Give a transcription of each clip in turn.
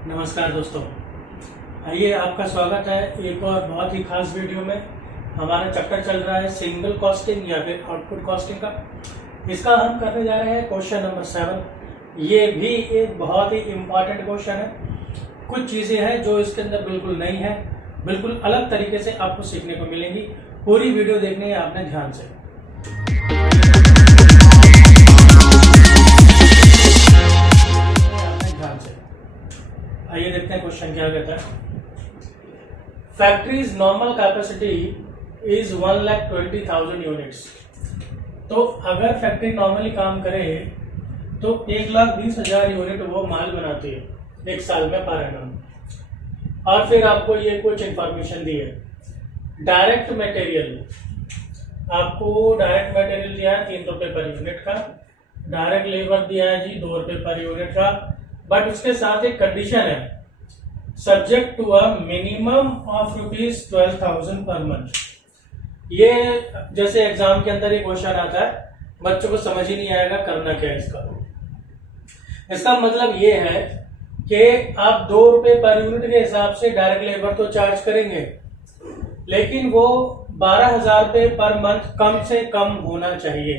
नमस्कार दोस्तों, आइए आपका स्वागत है एक और बहुत ही खास वीडियो में। हमारा चैप्टर चल रहा है सिंगल कॉस्टिंग या फिर आउटपुट कॉस्टिंग का। इसका हम करने जा रहे हैं क्वेश्चन नंबर 7। ये भी एक बहुत ही इम्पॉर्टेंट क्वेश्चन है। कुछ चीज़ें हैं जो इसके अंदर बिल्कुल नई है, बिल्कुल अलग तरीके से आपको सीखने को मिलेंगी। पूरी वीडियो देखनी है आपने ध्यान से। आइए देखते हैं क्वेश्चन क्या कहता है। Factories normal capacity is 1,20,000 units. तो अगर फैक्ट्री नॉर्मली काम करे तो 1,20,000 यूनिट वो माल बनाती है एक साल में पर एनम। और फिर आपको ये कुछ इंफॉर्मेशन दी है। डायरेक्ट मटेरियल, आपको डायरेक्ट मटेरियल दिया है 3 रुपये पर यूनिट का। डायरेक्ट लेबर दिया है जी 2 रुपये पर यूनिट का। बट उसके साथ एक कंडीशन है, subject to a minimum of ₹12,000 per month. ये जैसे एग्जाम के अंदर ये क्वेश्चन आता है, बच्चों को समझ ही नहीं आएगा करना क्या है इसका मतलब ये है कि आप 2 रुपये पर यूनिट के हिसाब से डायरेक्ट लेबर तो चार्ज करेंगे, लेकिन वो 12,000 रुपये पर मंथ कम से कम होना चाहिए।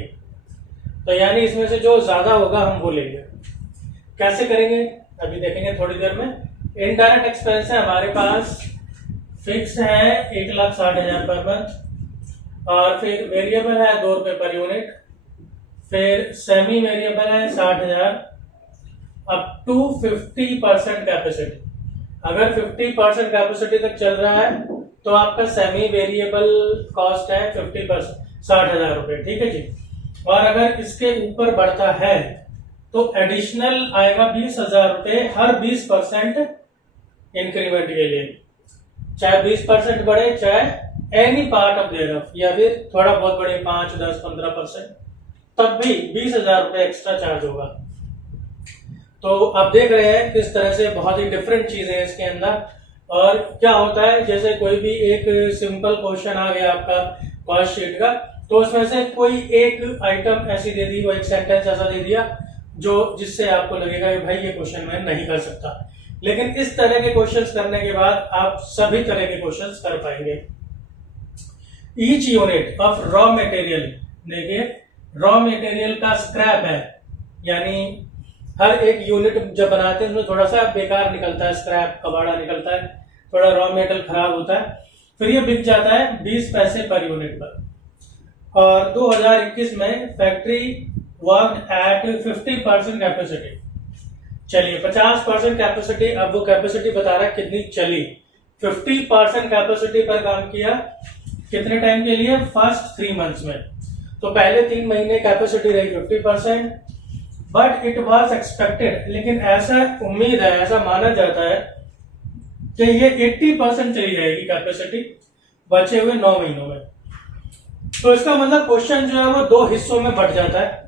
तो यानी इसमें से जो ज्यादा होगा हम वो लेंगे। कैसे करेंगे अभी देखेंगे थोड़ी देर में। इनडायरेक्ट एक्सपेंस है हमारे पास, फिक्स है 1,60,000 पर मंथ। और फिर वेरिएबल है 2 रुपये पर यूनिट। फिर सेमी वेरिएबल है 60,000 अप टू 50% कैपेसिटी। अगर 50% कैपेसिटी तक चल रहा है तो आपका सेमी वेरिएबल कॉस्ट है 50%, 60,000 रुपये। ठीक है जी। और अगर इसके ऊपर बढ़ता है तो एडिशनल आएगा 20,000 रुपये हर 20% इंक्रीमेंट के लिए। चाहे 20% बढ़े, चाहे एनी पार्ट ऑफ देयर, या फिर थोड़ा बहुत बढ़े 5, 10, 15%, तब भी 20,000 रुपये एक्स्ट्रा चार्ज होगा। तो आप देख रहे हैं किस तरह से बहुत ही डिफरेंट चीजें हैं इसके अंदर। और क्या होता है, जैसे कोई भी एक सिंपल क्वेश्चन आ गया आपका कॉस्ट शीट का, तो उसमें से कोई एक आइटम ऐसी दे दी, वो एक सेंटेंस ऐसा दे दिया जो जिससे आपको लगेगा कि भाई ये क्वेश्चन मैं नहीं कर सकता। लेकिन इस तरह के क्वेश्चंस करने के बाद आप सभी तरह के क्वेश्चंस कर पाएंगे। Each unit of raw material, देखिए रॉ मटेरियल का स्क्रैप है, यानी हर एक यूनिट जब बनाते हैं उसमें थोड़ा सा बेकार निकलता है, स्क्रैप कबाड़ा निकलता है, थोड़ा रॉ मेटेरियल खराब होता है। फिर ये बिक जाता है 20 पैसे पर यूनिट पर। और 2021 में फैक्ट्री वर्कड एट 50% कैपेसिटी। चलिए 50% कैपेसिटी, अब वो कैपेसिटी बता रहा है कितनी चली। 50% कैपेसिटी पर काम किया, कितने टाइम के लिए? फर्स्ट 3 मंथ्स में। तो पहले 3 महीने कैपेसिटी रही 50%, बट इट वाज एक्सपेक्टेड, लेकिन ऐसा उम्मीद है, ऐसा माना जाता है कि ये 80% चली जाएगी कैपेसिटी बचे हुए 9 महीनों में। तो इसका मतलब क्वेश्चन जो है वो 2 हिस्सों में बट जाता है।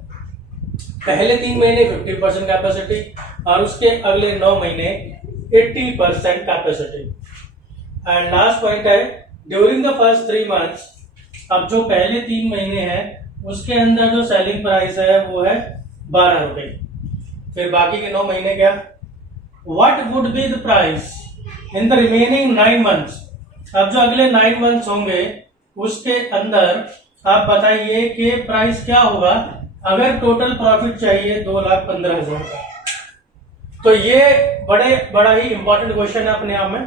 पहले 3 महीने 50% कैपेसिटी और उसके अगले 9 महीने 80% कैपेसिटी। एंड लास्ट पॉइंट है, ड्यूरिंग द फर्स्ट 3 मंथ्स, अब जो पहले 3 महीने हैं उसके अंदर जो सेलिंग प्राइस है वो है 12 रुपए। फिर बाकी के 9 महीने क्या? What would be the price in the remaining 9 months. अब जो अगले 9 मंथ्स होंगे उसके अंदर आप बताइए कि प्राइस क्या होगा अगर टोटल प्रॉफिट चाहिए 2,15,000 का। तो ये बड़ा ही इंपॉर्टेंट क्वेश्चन है अपने आप में।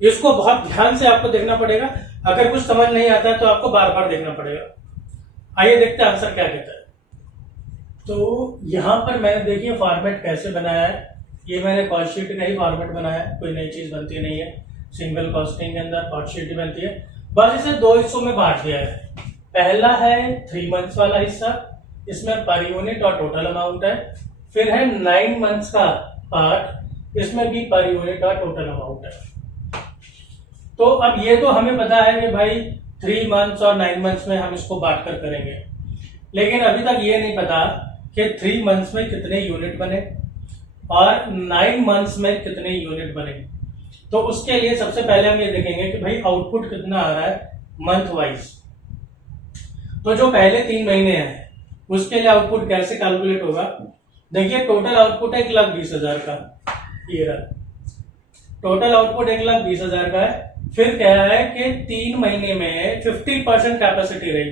इसको बहुत ध्यान से आपको देखना पड़ेगा। अगर कुछ समझ नहीं आता है तो आपको बार बार देखना पड़ेगा। आइए देखते हैं आंसर क्या कहता है। तो यहां पर मैंने देखिए फॉर्मेट कैसे बनाया है। ये मैंने कॉस्ट शीट का ही फॉर्मेट बनाया है, कोई नई चीज बनती नहीं है। सिंगल कॉस्टिंग के अंदर कॉस्ट शीट बनती है। बस इसे 2 हिस्सों में बांट दिया है। पहला है 3 मंथ्स वाला हिस्सा, इसमें पर यूनिट और टोटल अमाउंट है। फिर है 9 मंथ्स का पार्ट, इसमें भी पर यूनिट और टोटल अमाउंट है। तो अब ये तो हमें पता है कि भाई 3 मंथ्स और 9 मंथ्स में हम इसको बांट कर करेंगे, लेकिन अभी तक ये नहीं पता कि 3 मंथ्स में कितने यूनिट बने और 9 मंथ्स में कितने यूनिट बने। तो उसके लिए सबसे पहले हम ये देखेंगे कि भाई आउटपुट कितना आ रहा है मंथ वाइज। तो जो पहले 3 महीने हैं उसके लिए आउटपुट कैसे कैलकुलेट होगा? देखिए टोटल आउटपुट है 1,20,000 का, ये रहा। टोटल आउटपुट 1,20,000 का है, फिर कह है कि 3 महीने में 50% कैपेसिटी रही,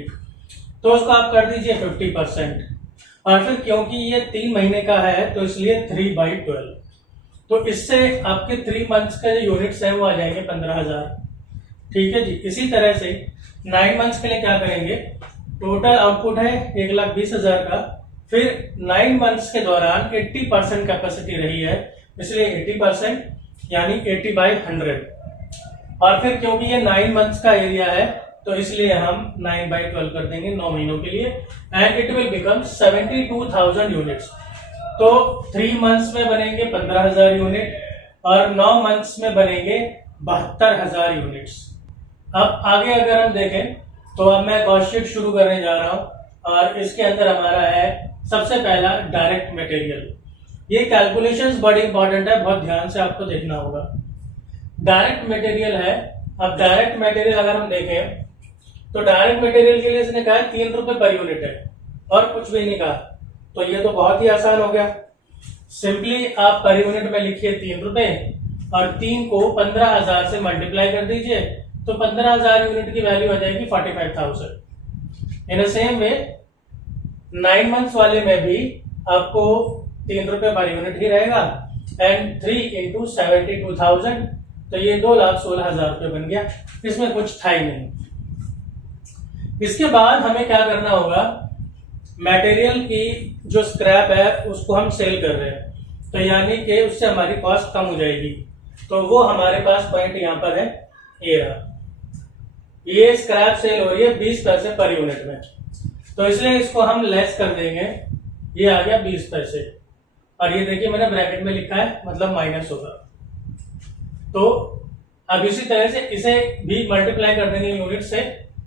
तो उसको आप कर दीजिए 50%, और फिर क्योंकि ये 3 महीने का है तो इसलिए 3/12, तो इससे आपके 3 मंथ्स के जो यूनिट्स हैं वो आ जाएंगे 15,000। ठीक है जी। इसी तरह से 9 मंथ्स के लिए क्या करेंगे, टोटल आउटपुट है 1,20,000 का, फिर 9 मंथ्स के दौरान 80% कैपेसिटी रही है, इसलिए 80% यानी 80/100, और फिर क्योंकि ये 9 मंथ्स का एरिया है तो इसलिए हम 9/12 कर देंगे 9 महीनों के लिए, and it will become 72,000 units. तो 3 मंथ्स में बनेंगे 15,000 यूनिट और 9 मंथ्स में बनेंगे 72,000 यूनिट्स। अब आगे अगर हम देखें तो अब मैं कॉस्ट शीट शुरू करने जा रहा हूं, और इसके अंदर हमारा है सबसे पहला डायरेक्ट मटेरियल। ये कैलकुलेशंस बड़ी इंपॉर्टेंट है, बहुत ध्यान से आपको देखना होगा। डायरेक्ट मटेरियल है। अब डायरेक्ट मटेरियल अगर हम देखें तो डायरेक्ट मटेरियल के लिए इसने कहा 3 रुपए पर यूनिट है और कुछ भी नहीं कहा, तो ये तो बहुत ही आसान हो गया। सिंपली आप पर यूनिट में लिखिए 3 रुपए और 3 को 15,000 से मल्टीप्लाई कर दीजिए, तो 15,000 यूनिट की वैल्यू हो जाएगी 45,000। इन सेम वे 9 मंथ्स वाले में भी आपको 3 रुपए पर यूनिट ही रहेगा, एंड 3 × 72,000, तो ये 2,16,000 रुपये बन गया, इसमें कुछ था ही नहीं। इसके बाद हमें क्या करना होगा, मटेरियल की जो स्क्रैप है उसको हम सेल कर रहे हैं, तो यानी कि उससे हमारी कॉस्ट कम हो जाएगी, तो वो हमारे पास पॉइंट यहाँ पर है, ये रहा। ये स्क्रैप सेल हो रही है 20 पैसे पर यूनिट में, तो इसलिए इसको हम लेस कर देंगे, ये आ गया 20 पैसे, और ये देखिए मैंने ब्रैकेट में लिखा है, मतलब माइनस होगा। तो अब इसी तरह से इसे भी मल्टीप्लाई कर देंगे यूनिट से,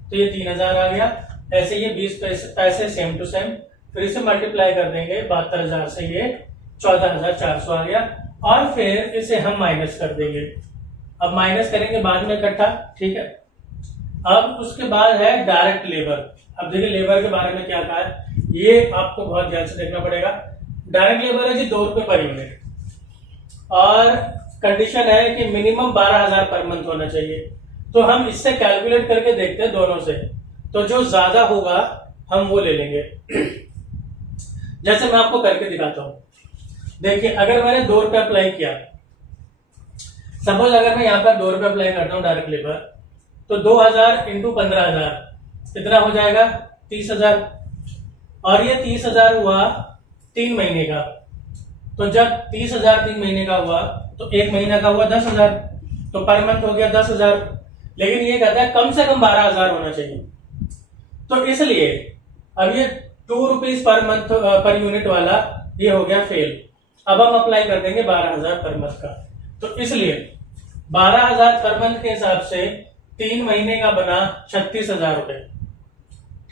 तो ये 3,000 आ गया। ऐसे ये 20 पैसे सेम टू सेम, फिर इसे मल्टीप्लाई कर देंगे 72,000 से, ये 14,400 आ गया, और फिर इसे हम माइनस कर देंगे। अब माइनस करेंगे बाद में इकट्ठा, ठीक है। अब उसके बाद है डायरेक्ट लेबर। अब देखिए लेबर के बारे में क्या कहा है, ये आपको बहुत ध्यान से देखना पड़ेगा। डायरेक्ट लेबर है जी 2 रुपए पर यूनिट, और कंडीशन है कि मिनिमम 12,000 पर मंथ होना चाहिए। तो हम इससे कैलकुलेट करके देखते हैं दोनों से, तो जो ज्यादा होगा हम वो ले लेंगे। जैसे मैं आपको करके दिखाता हूं। देखिए अगर मैंने 2 रुपए अप्लाई किया, सपोज अगर मैं यहाँ पर 2 रुपए अप्लाई करता हूँ डायरेक्ट लेबर, तो 2,000 × 15,000 कितना हो जाएगा, 30,000, और ये 30,000 हुआ 3 महीने का। तो जब 30,000 3 महीने का हुआ तो 1 महीना का हुआ 10,000, तो पर मंथ हो गया 10,000। लेकिन ये कहता है कम से कम 12,000 होना चाहिए, तो इसलिए अब ये 2 rupees per month per unit वाला ये हो गया फेल। अब हम अप्लाई कर देंगे 12,000 पर मंथ का, तो इसलिए 12,000 पर मंथ के हिसाब से 3 महीने का बना 36,000 रुपए,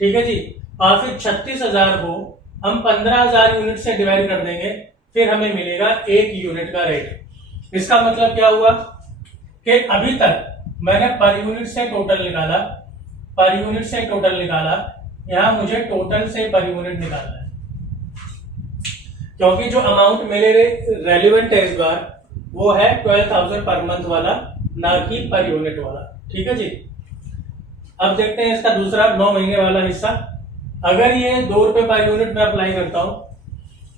ठीक है जी। और फिर 36,000 को हम 15,000 यूनिट से डिवाइड कर देंगे, फिर हमें मिलेगा 1 यूनिट का रेट। इसका मतलब क्या हुआ कि अभी तक मैंने पर यूनिट से टोटल निकाला, पर यूनिट से टोटल निकाला, यहां मुझे टोटल से पर यूनिट निकालना है, क्योंकि जो अमाउंट मेरे रेलिवेंट है इस बार वो है 12,000 पर मंथ वाला, ना कि पर यूनिट वाला, ठीक है जी। अब देखते हैं इसका दूसरा 9 महीने वाला हिस्सा। अगर ये 2 रुपए पर यूनिट में अप्लाई करता हूं,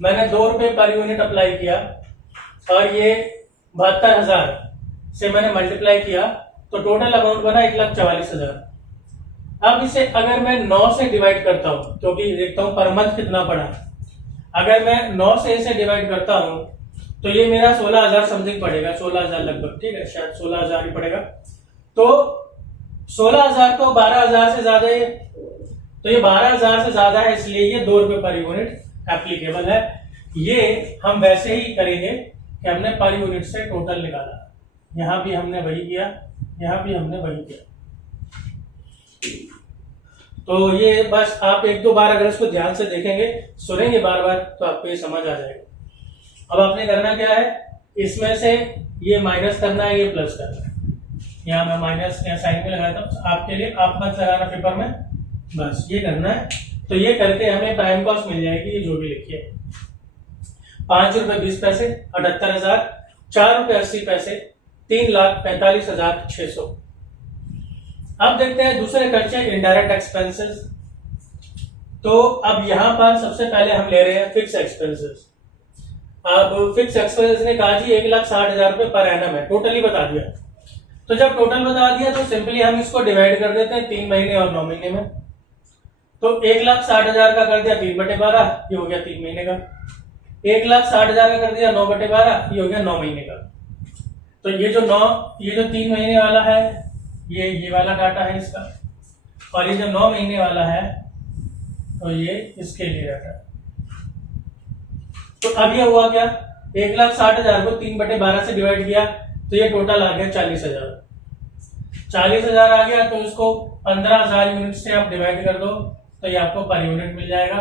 मैंने 2 रुपए पर यूनिट अप्लाई किया और ये 72,000 से मैंने मल्टीप्लाई किया, तो टोटल अमाउंट बना 1,44,000। अब इसे अगर मैं 9 से डिवाइड करता हूं, क्योंकि देखता हूं पर मंथ कितना पड़ा, अगर मैं 9 से इसे डिवाइड करता हूं तो ये मेरा 16,000 समथिंग पड़ेगा, 16,000 लगभग, ठीक है, शायद 16,000 ही पड़ेगा। तो 16,000 तो 12,000 से ज्यादा है, तो ये 12,000 से ज्यादा है, इसलिए ये 2 रुपए पर यूनिट एप्लीकेबल है। ये हम वैसे ही करेंगे कि हमने पर यूनिट से टोटल निकाला, यहां भी हमने वही किया, यहां भी हमने वही किया। तो ये बस आप 1-2 बार अगर इसको ध्यान से देखेंगे, सुनेंगे बार बार, तो आपको ये समझ आ जाएगा। अब आपने करना क्या है, इसमें से ये माइनस करना है, ये प्लस करना है। यहाँ मैं माइनस साइन में लगाता हूँ आपके लिए, आप मत लगाना पेपर में, बस ये करना है। तो ये करके हमें प्राइम कॉस्ट मिल जाएगी, ये जो भी लिखिए, 5 रुपए 20 पैसे, 78,000, 4 रुपए 80 पैसे, 3,45,600। अब देखते हैं दूसरे खर्चे इनडायरेक्ट एक्सपेंसेस। तो अब यहां पर सबसे पहले हम ले रहे हैं फिक्स एक्सपेंसेस। अब फिक्स एक्सपेंसेस ने कहा जी 1,60,000 रुपए पर एनम है, टोटली बता दिया। तो जब टोटल बता दिया तो सिंपली हम इसको डिवाइड कर देते हैं 3 महीने और 9 महीने में। तो 1,60,000 का कर दिया 3/12, ये हो गया 3 महीने का। 1,60,000 का कर दिया 9/12, ये हो गया 9 महीने का। तो ये जो 3 महीने वाला है ये वाला डाटा है इसका, और ये जो 9 महीने वाला है तो ये इसके लिए डाटा है। तो अब ये हुआ क्या, 1,60,000 को 3/12 से डिवाइड किया तो ये टोटल आ गया 40,000। 40,000 आ गया तो इसको 15,000 यूनिट से आप डिवाइड कर दो तो ये आपको पर यूनिट मिल जाएगा।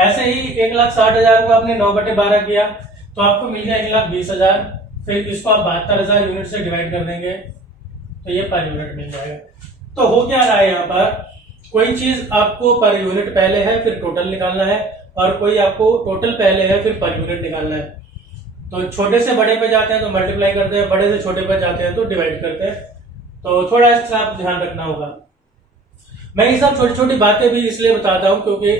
ऐसे ही 1,60,000 को आपने 9/12 किया तो आपको मिल गया 1,20,000। फिर इसको आप 72,000 यूनिट से डिवाइड कर देंगे तो ये पर यूनिट मिल जाएगा। तो हो क्या रहा है यहाँ पर, कोई चीज आपको पर यूनिट पहले है फिर टोटल निकालना है, और कोई आपको टोटल पहले है फिर पर यूनिट निकालना है। तो छोटे से बड़े पे जाते हैं तो मल्टीप्लाई करते हैं, बड़े से छोटे पे जाते हैं तो डिवाइड करते हैं। तो थोड़ा इसका आप ध्यान रखना होगा। मैं ये सब छोटी छोटी बातें भी इसलिए बताता हूँ क्योंकि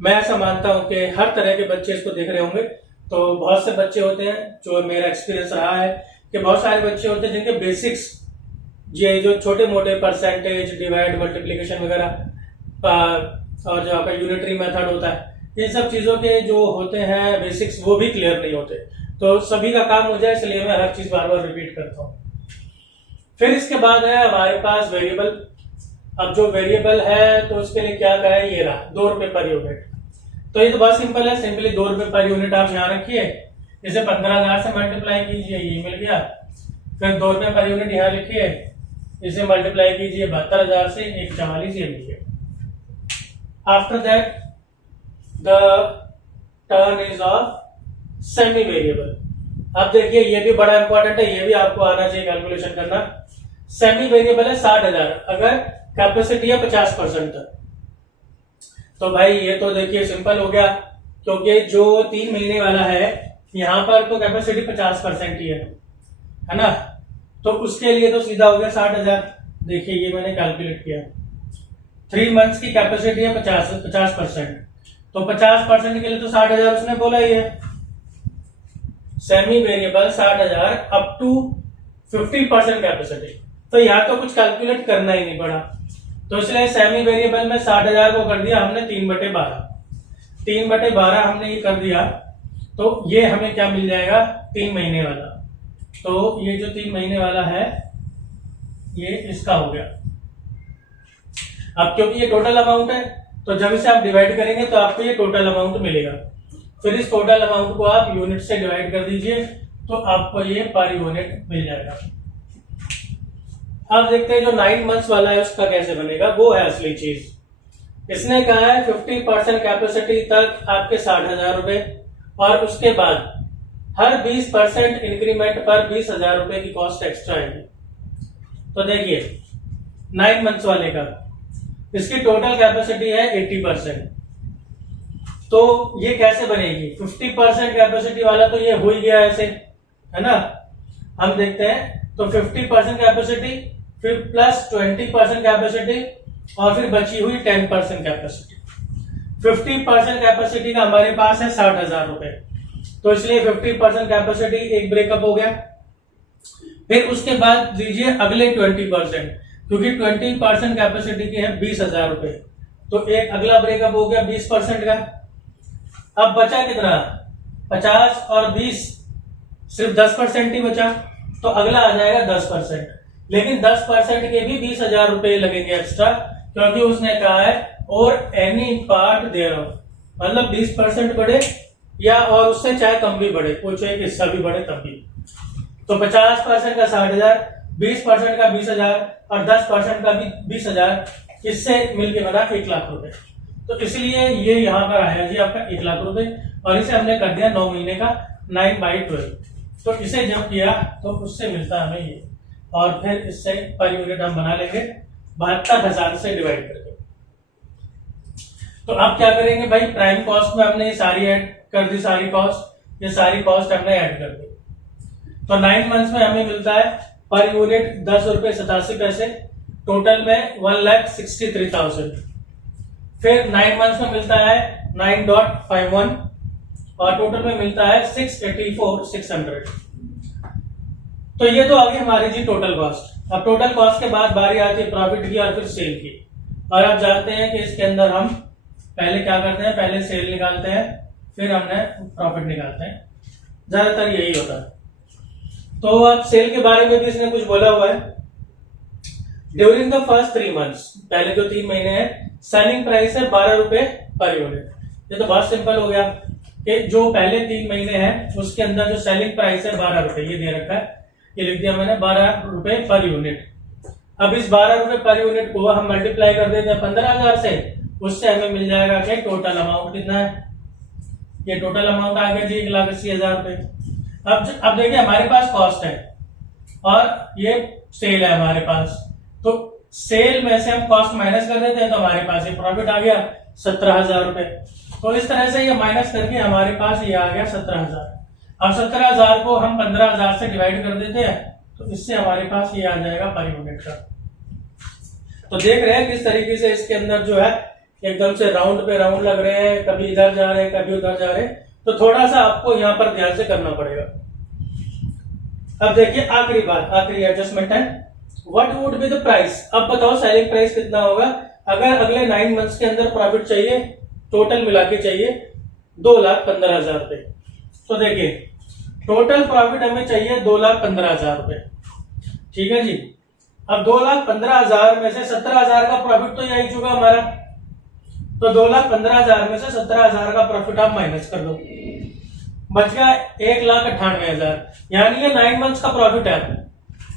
मैं ऐसा मानता हूँ कि हर तरह के बच्चे इसको देख रहे होंगे। तो बहुत से बच्चे होते हैं, जो मेरा एक्सपीरियंस रहा है कि बहुत सारे बच्चे होते हैं जिनके बेसिक्स ये जो छोटे मोटे परसेंटेज, डिवाइड, मल्टीप्लिकेशन वगैरह और जो आपका यूनिटरी मेथड होता है, इन सब चीजों के जो होते हैं बेसिक्स वो भी क्लियर नहीं होते। तो सभी का काम हो जाए इसलिए मैं हर चीज बार बार रिपीट करता हूँ। फिर इसके बाद है हमारे पास वेरिएबल। अब जो वेरिएबल है तो उसके लिए क्या करें, ये रहा 2 रुपए पर यूनिट। तो ये तो बहुत सिंपल है, सिंपली 2 रुपए पर यूनिट आप यहाँ रखिए, इसे 15,000 से मल्टीप्लाई कीजिए, ये मिल गया। फिर 2 रुपए पर यूनिट यहाँ लिखिए, इसे मल्टीप्लाई कीजिए 72,000 से, 144, ये मिल गया। After that the turn is of semi variable. अब देखिए ये भी बड़ा इंपॉर्टेंट है, ये भी आपको आना चाहिए कैलकुलेशन करना। सेमी वेरिएबल है 60,000, अगर कैपेसिटी है 50% तक। तो भाई ये तो देखिए सिंपल हो गया, क्योंकि जो 3 महीने वाला है यहाँ पर तो कैपेसिटी 50% ही है ना। तो उसके लिए तो सीधा हो गया 60,000। देखिए ये मैंने कैलकुलेट किया, 3 मंथ्स की कैपेसिटी है 50%, तो 50% के लिए तो 60,000 उसने बोला ही है। Semi variable 60,000 up to 50% capacity, तो यहाँ तो कुछ कैलकुलेट करना ही नहीं पड़ा। तो इसलिए सेमी वेरिएबल में 60,000 को कर दिया हमने 3/12। 3/12 हमने ये कर दिया तो ये हमें क्या मिल जाएगा, 3 महीने वाला। तो ये जो 3 महीने वाला है ये इसका हो गया। अब क्योंकि ये टोटल अमाउंट है तो जब इसे आप डिवाइड करेंगे तो आपको ये टोटल अमाउंट मिलेगा। फिर इस टोटल अमाउंट को आप यूनिट से डिवाइड कर दीजिए तो आपको ये पर यूनिट मिल जाएगा। अब देखते हैं जो 9 मंथ्स वाला है उसका कैसे बनेगा, वो है असली चीज। इसने कहा है 50% कैपेसिटी तक आपके 60,000 रुपए, और उसके बाद हर 20% इंक्रीमेंट पर 20,000 रुपए की कॉस्ट एक्स्ट्रा आएगी। तो देखिए 9 मंथ्स वाले का इसकी टोटल कैपेसिटी है 80%। तो ये कैसे बनेगी, 50% कैपेसिटी वाला तो ये हो ही गया ऐसे, है ना। हम देखते हैं तो 50% कैपेसिटी, फिर प्लस 20% कैपेसिटी, और फिर बची हुई 10% कैपेसिटी। 50% कैपेसिटी का हमारे पास है 60,000 रुपए, तो इसलिए 50% कैपेसिटी एक ब्रेकअप हो गया। फिर उसके बाद दीजिए अगले 20%, क्योंकि 20% कैपेसिटी की है 20,000 रुपए, तो एक अगला ब्रेकअप हो गया 20% का। अब बचा कितना, 50 और 20, सिर्फ 10% ही बचा, तो अगला आ जाएगा 10%। लेकिन 10% के भी 20,000 रुपए लगेंगे एक्स्ट्रा, क्योंकि उसने कहा है और एनी पार्ट देयर, मतलब 20% बढ़े या और उससे चाहे कम भी बढ़े, कुछ एक हिस्सा भी बढ़े तब भी। तो 50% का 60,000, 20% का 20,000 और 10% का भी 20,000, इससे मिलके बना 1,00,000 रुपए। तो इसलिए ये यहाँ पर आया जी आपका 1,00,000 रुपए, और इसे हमने कर दिया 9 महीने का 9/12। तो इसे जब किया तो उससे मिलता हमें ये, और फिर इससे पर यूनिट हम बना लेंगे 72,000 से डिवाइड करके। तो अब क्या करेंगे भाई, प्राइम कॉस्ट में हमने ये सारी ऐड कर दी, सारी कॉस्ट, ये सारी कॉस्ट हमने ऐड कर दी। तो 9 मंथ्स में हमें मिलता है पर यूनिट 10 रुपए 87 पैसे, टोटल में 1,63,000। फिर 9 मंथ्स में मिलता है 9.51 और टोटल में मिलता है 684,600। तो ये तो आ गई हमारी जी टोटल कॉस्ट। अब टोटल कॉस्ट के बाद बारी आती है प्रॉफिट की और फिर सेल की। और आप जानते हैं कि इसके अंदर हम पहले क्या करते हैं, पहले सेल निकालते हैं, फिर हमने प्रॉफिट निकालते हैं, ज्यादातर यही होता है। तो अब सेल के बारे में भी इसने कुछ बोला हुआ है। ड्यूरिंग द फर्स्ट 3 मंथ्स, पहले जो 3 महीने हैं, सेलिंग प्राइस है 12 रुपए पर यूनिट। ये तो बहुत सिंपल हो गया कि जो पहले 3 महीने हैं उसके अंदर जो सेलिंग प्राइस है 12 रुपए, ये दे रखा है, ये लिख दिया मैंने 12 रुपए पर यूनिट। अब इस 12 रुपए पर यूनिट को हम मल्टीप्लाई कर देते हैं 15,000 से, उससे हमें मिल जाएगा कि टोटल अमाउंट कितना है। ये टोटल अमाउंट आ गया जी 1,80,000 रुपए। अब देखिए हमारे पास कॉस्ट है और ये सेल है हमारे पास, तो सेल में से हम कॉस्ट माइनस कर देते हैं तो हमारे पास ये प्रॉफिट आ गया 17,000 रुपए। तो इस तरह से ये माइनस करके हमारे पास ये आ गया 17,000। अब 17,000 को हम 15,000 से डिवाइड कर देते हैं तो इससे हमारे पास ये आ जाएगा पर यूनिट का। तो देख रहे हैं किस तरीके से इसके अंदर जो है एकदम से राउंड पे राउंड लग रहे हैं, कभी इधर जा रहे हैं कभी उधर जा रहे हैं, तो थोड़ा सा आपको यहाँ पर ध्यान से करना पड़ेगा। अब देखिए आखिरी बात, आखिरी एडजस्टमेंट है, what would be the price. अब बताओ सेलिंग प्राइस कितना होगा अगर अगले 9 मंथ्स के अंदर प्रॉफिट चाहिए, टोटल मिला के चाहिए 2,15,000 रुपए। तो देखिए टोटल प्रॉफिट हमें चाहिए 2,15,000 रुपए, ठीक है जी। अब 2,15,000 में से 17,000 का प्रॉफिट तो यही चुका हमारा, तो 2,15,000 में से 17,000 का प्रॉफिट आप माइनस कर दो, बच गया 1,98,000। यानी ये 9 मंथ्स का प्रॉफिट है।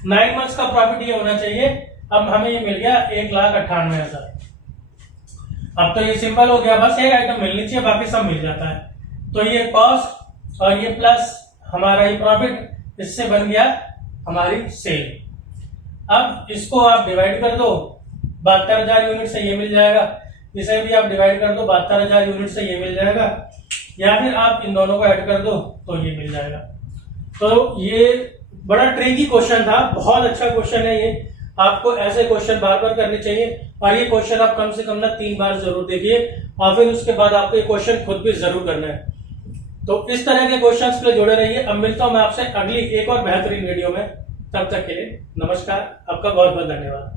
9 मंथ्स का प्रॉफिट ये होना चाहिए। अब हमें ये मिल गया 1,98,000। अब तो ये सिंपल हो गया, बस एक आइटम मिलनी चाहिए, बाकी सब मिल जाता है। तो ये कॉस्ट और ये प्लस हमारा ये प्रॉफिट, इससे बन गया हमारी सेल। अब इसको आप डिवाइड कर दो 72,000 यूनिट से, ये मिल जाएगा। इसे भी आप डिवाइड कर दो 72,000 यूनिट से, ये मिल जाएगा। या फिर आप इन दोनों को ऐड कर दो तो ये मिल जाएगा। तो ये बड़ा ट्रिकी क्वेश्चन था, बहुत अच्छा क्वेश्चन है ये। आपको ऐसे क्वेश्चन बार बार करने चाहिए और ये क्वेश्चन आप कम से कम ना 3 बार जरूर देखिए और फिर उसके बाद आपको ये क्वेश्चन खुद भी जरूर करना है। तो इस तरह के क्वेश्चंस के लिए जुड़े रहिए। अब मिलता हूं मैं आपसे अगली एक और बेहतरीन वीडियो में, तब तक के लिए नमस्कार, आपका बहुत बहुत धन्यवाद।